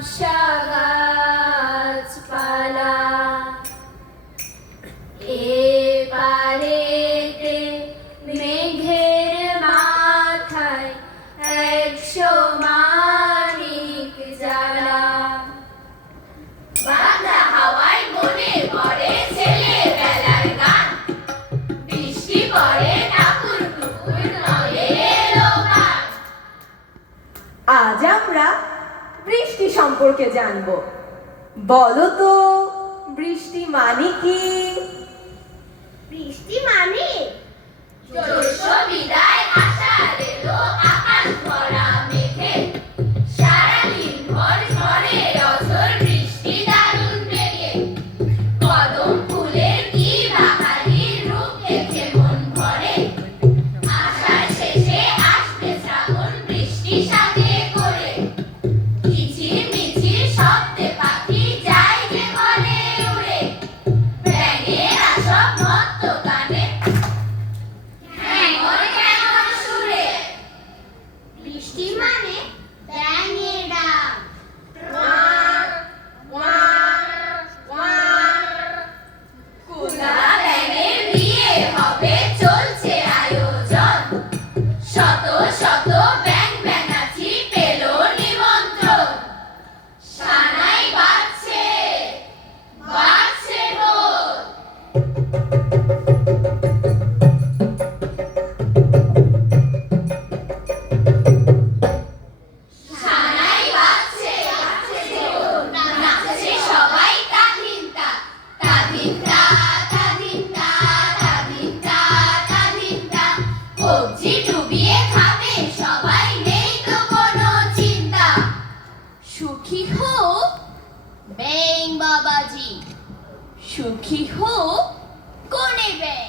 ঝাপসা গাছপালা, এপারেতে মেঘের মাথায় 100 মানিক জ্বালা। বাঁধা হাওয়ায় মনে পড়ে ছেলেবেলার গান, বৃষ্টি পড়ে ঠাকুর টুকুর নয়ে এলো গান। আজ আমরা বৃষ্টি সম্পর্কে জানব। বলো তো বৃষ্টি মানে কি? বৃষ্টি মানে জ্যৈষ্ঠ বিদায় আষাঢ় এলো আকাশ ভরা মেঘে, সারাদিন ভর ঝরে অঝোর বৃষ্টি দারুণ বেগে। কদম ফুলের কি বাহারি রূপ দেখে মন ভরে, আষাঢ় শেষে আসবে শ্রাবণ বৃষ্টি সাথে করে। কিচির মিচির শব্দে পাখি যায় যে ঘরে উড়ে, ব্যাঙের আসব মত্ত গানে ঘ্যাঙর ঘ্যাঙর সুরে। বৃষ্টি মানে ব্যাঙের ডাক, কুলা ব্যাঙের বিয়ে হবে চলছে আয়োজন, শত শত ব্যাঙ ব্যাঙাচি পেল নিমন্ত্রণ। সানাই বাজছে বাজছে ঢোল, সানাই বাজছে বাজছে ঢোল, নাচছে সবাই তাধিনতা তাধিনতা তাধিনতা তাধিনতা তাধিনতা। কবজি ডুবিয়ে খাবে সবাই, নেই তো কোনো চিন্তা। সুখী হোক ব্যাঙ বাবাজি, সুখী হোক কোনে ব্যাঙ।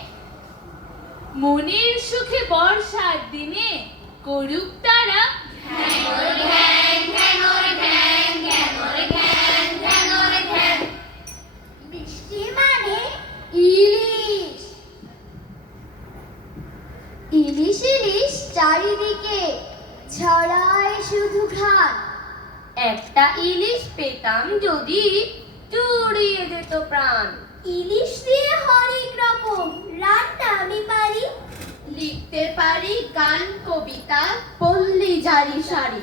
মনের সুখে বর্ষার দিনে করুক তারা ঘ্যাঙর ঘ্যাং ঘ্যাঙর ঘ্যাং ঘ্যাঙর ঘ্যাং ঘ্যাঙর ঘ্যাং। বৃষ্টি মানে ইলিশ, ইলিশ ইলিশ চারিদিকে ছড়ায় শুধু ঘ্রাণ। একটা ইলিশ পেতাম যদি জুড়িয়ে যেত প্রাণ। ইলিশ দিয়ে হরেক রকম রান্না আমি পারি, লিখতে পারি গান কবিতা পল্লী জারি সারি।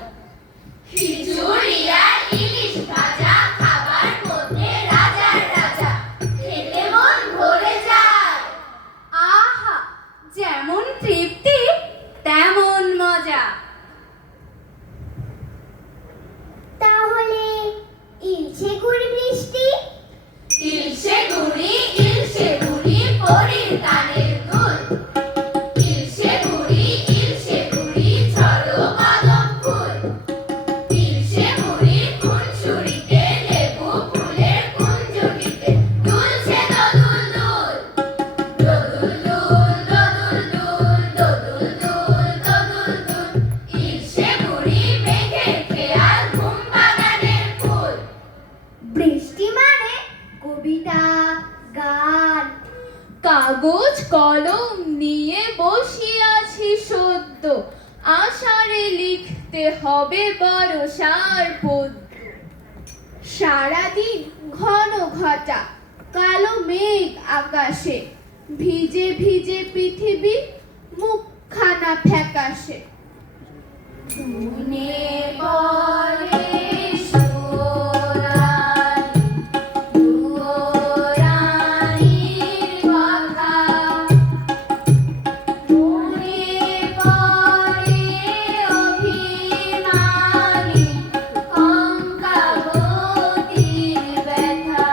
খিচুড়ি আর ইলিশ ভাজা খাবার মধ্যে রাজার রাজা, খেতে মন ভরে যায়। আহা, যেমন তৃপ্তি তেমন মজা। তাহলে ইলশে গুড় বৃষ্টি, ইলশে গুড়ি পরীর গানের দুল। ইলশে গুড়ি ঝরো কদম ফুল, ইলশে গুড়ি ফুলঝুরিতে লেবু ফুলের কুঞ্জটিতে দুলছে দোদুল দুল। দোদুল দুল দোদুল দুল দোদুল দুল দোদুল দুল, ইলশে গুড়ি মেঘের খেয়াল ঘুম বাগানের ফুল। বৃষ্টি মানে কবিতা গান, কাগজ কলম নিয়ে বসিয়াছি সদ্য, আষাঢ়ে লিখতে হবে বর্ষার পদ্য। সারাদিন ঘন ঘটা কালো মেঘ আকাশে, ভিজে ভিজে পৃথিবী মুখখানা ফ্যাকাশে। মনে পড়ে সোনালি দুয়োরানির কথা, মনে পড়ে অভিমানী অঙ্কাবতীর ব্যথা।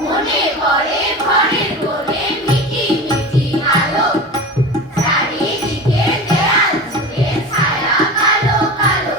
মনে পড়ে ঘরের কোণে মিটি মিটি আলো, চারিদিকে দেয়াল জুড়ে ছায়া কালো কালো।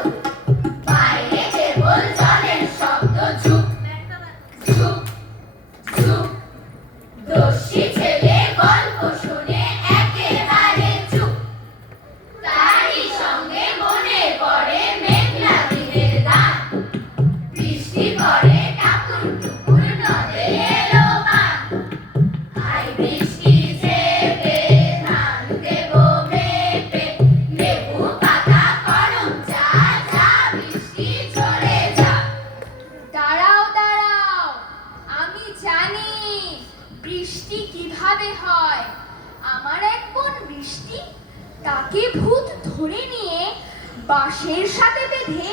দড়ির সাথে বেঁধে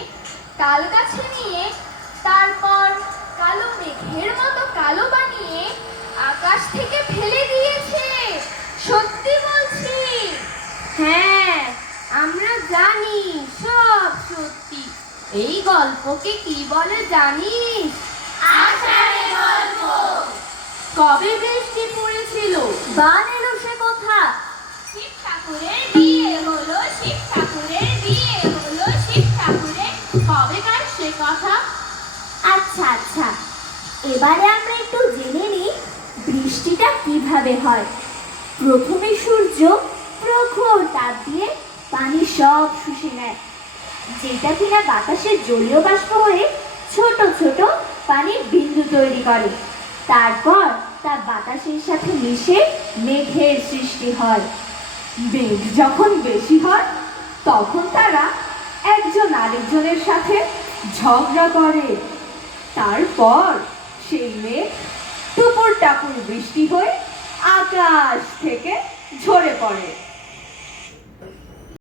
তাল গাছে নিয়ে তারপর কালো মেঘের মতো কালো বানিয়ে আকাশ থেকে ফেলে দিয়েছে। সত্যি বলছি। হ্যাঁ, আমরা জানি সব সত্যি। এই গল্পকে কি বলে জানিস? আষাঢ়ে গল্প। কবে বৃষ্টি পড়েছিল? বান এলো সে কথা। শিব ঠাকুরের বিয়ে হলো, শিব ঠাকুরের বিয়ে হলো, শিব ঠাকুরের কবেকার সে কথা। আচ্ছা আচ্ছা, এবারে আমরা একটু জেনে নিই বৃষ্টিটা কিভাবে হয়। প্রথমে সূর্য প্রখর তাপ দিয়ে পানি সব শুষে নেয়, যেটা কিনা বাতাসের জলীয় বাষ্প হয়ে ছোট ছোট পানির বিন্দু তৈরি করে। তারপর তা বাতাসের সাথে মিশে মেঘের সৃষ্টি হয়। মেঘ যখন বেশি হয় তখন তারা একজন আরেকজনের সাথে ঝগড়া করে। তারপর সেই মেঘ টুপুর টাপুর বৃষ্টি হয়ে আকাশ থেকে